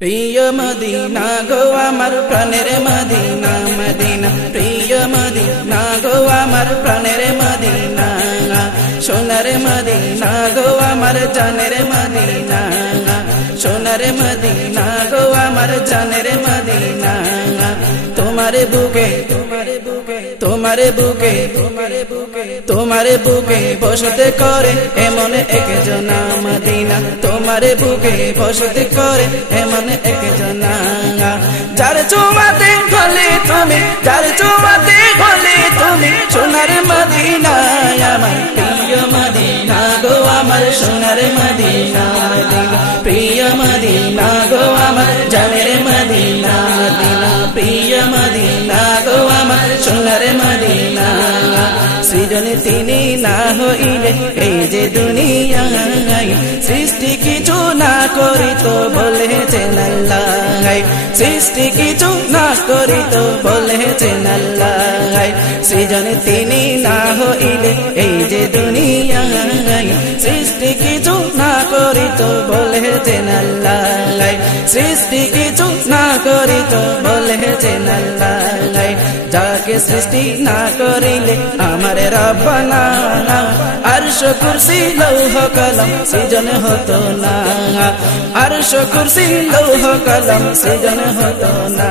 প্রিয় মদিনা গো আমার প্রাণের মদিনা মদিনা প্রিয় মদিনা গো আমার প্রাণের মদিনা সোনার মদিনা গো আমার জানের মদিনা সোনার মদিনা গো আমার জানের মদিনা তোমারে বুকে তোমারে বুকে তোমারে বুকে তোমারে বুকে তোমারে বুকে বসতে করে এমন একজনা মদিনা তোমারে বুকে বসতে করে এমন একজনা যার চুমাতে গলে তুমি যার চুমাতে গলে তুমি সোনার মদিনা আমার প্রিয় মদিনা গো আমার সোনার মদিনা মদিনা প্রিয় মদিনা গো আমার জানের মদিনা মদিনা প্রিয় মদিনা গো আমার সোনার মদিনা সৃজনে তিনি না হইলে এই যে দুনিয়ায় সৃষ্টি কিছু না করিত বলেছেন আল্লাহ সৃষ্টি কিছু না করিত বলেছেন আল্লাহ সৃজনে তিনি না হইলে এই যে দুনিয়ায় সৃষ্টি কিছু না করিত বলেছেন আল্লাহ সৃষ্টি কিছু না করিত বলেছেন আল্লাহ যাকে সৃষ্টি না করিলে আমার রব্বানা আরশ কুরসি লৌহ কলম সৃজন হতো না আরশ কুরসি লৌহ কলম সৃজন হতো না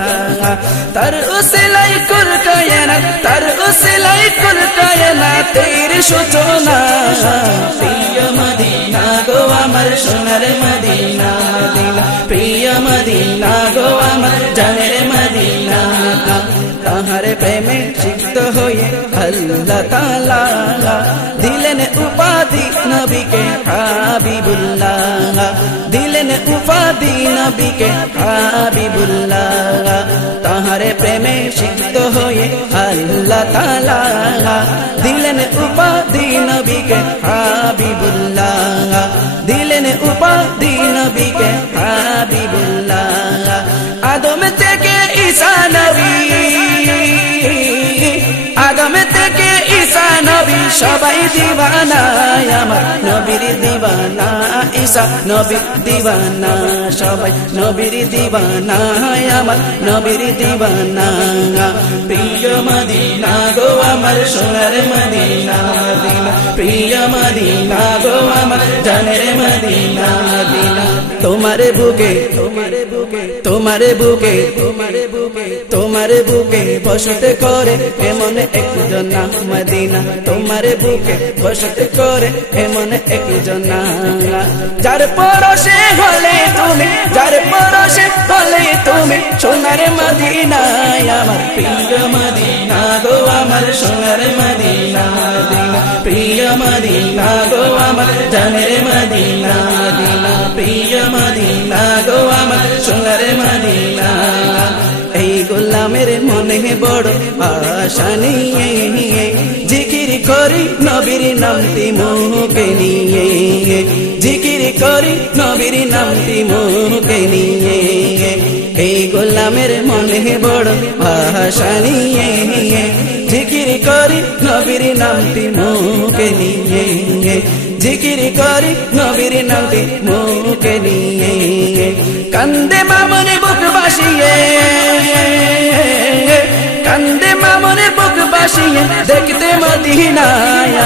তার উসিলাই কুল কায়নাত তার উসিলাই কুল কায়নাত তেরি সূচনা প্রিয় মদিনা গো আমার সোনার মদিনা মদিনা প্রিয় মদিনা গো আমার জানের মদিনা তাহারে প্রেমে সিক্ত হয়ে আল্লাহ তাআলা দিলেন উপাধি নবীকে হাবিবুল্লাহ দিলেন উপাধি নবীকে হাবিবুল্লাহ তাহারে প্রেমে সিক্ত হয়ে আল্লাহ তাআলা দিলেন উপাধি নবীকে হাবিবুল্লাহ দিলেন উপাধি নবীকে হাবিবুল্লাহ আদম থেকে ঈসা নবী আদম থেকে ঈসা নবী সবাই দিওয়ানা আমার নবীর দিওয়ানা ঈসা নবীর দিওয়ানা সবাই নবীর দিওয়ানা আমার নবীর দিওয়ানা প্রিয় মদিনা গো আমার সোনার মদিনা মদিনা প্রিয় মদিনা গো আমার জানের মদিনা মদিনা তোমারে বুকে তোমারে বুকে তোমারে বুকে তোমারে বুকে তোমারে বুকে বসতে করে এমন একজনা মদিনা তোমারে বুকে বসতে করে এমন একজনা যার পরশে হলে তুমি যার পরশে হলে তুমি সোনার মদিনা আমার প্রিয় মদিনা গো আমার সোনার মদিনা মদিনা প্রিয় মদিনা গো আমার জানের মদিনা মদিনা প্রিয় মদিনা গো আমার সোনার মদিনা এই গোলামের মনে বড় আশা নিয়ে জিকির করি নবীর নামটি মুখে নিয়ে জিকির করি নবীর নামটি মুখে নিয়ে এই গোলামের মনে বড় আশা নিয়ে জিকির করি নবীর নামটি মুখে নিয়ে জিকির করি নবীর নামটি মুখে নিয়ে কান্দে মামনে বুক বাসিয়ে কান্দে মামনে বুক বাসিয়ে দেখতে মদিনা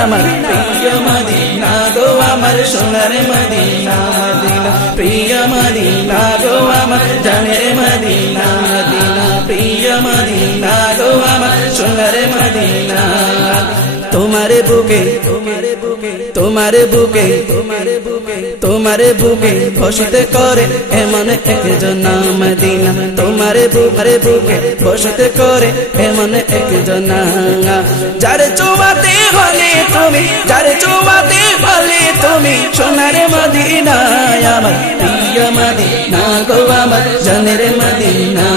আমার প্রিয় মদিনা গো আমার সোনার মদিনা মদিনা প্রিয় মদিনা গো আমার জানের মদিনা মদিনা প্রিয় মদিনা গো আমার সোনার মদিনা তোমারে বুকে তোমারে বুকে তোমারে বুকে তোমারে বুকে তোমারে বুকে বসতে করে এমন একজনা মদিনা তোমারে বুকে বসতে করে এমন একজনা যার চুমাতে হলে তুমি যার চুমাতে হলে তুমি সোনার মদিনা আমার প্রিয় মদিনা গো আমার জানের মদিনা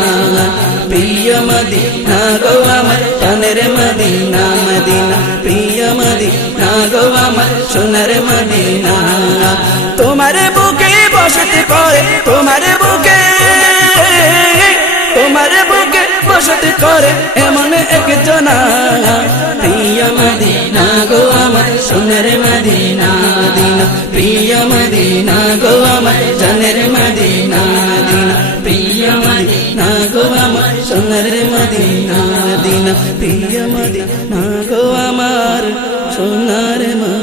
প্রিয় মদিনা গো আমার জানের মদিনা মদিনা প্রিয় মদিনা গো আমার সোনার মদিনা তোমারে বুকে বসতে করে তোমারে বুকে তোমারে বুকে বসতে করে এমন একজনা প্রিয় মদিনা গো আমার সোনার মদিনা মদিনা প্রিয় মদিনা গো আমার জানের মদিনা মদিনা সোনার মদিনা মদিনা প্রিয় মদিনা গো আমার সোনার মদিনা।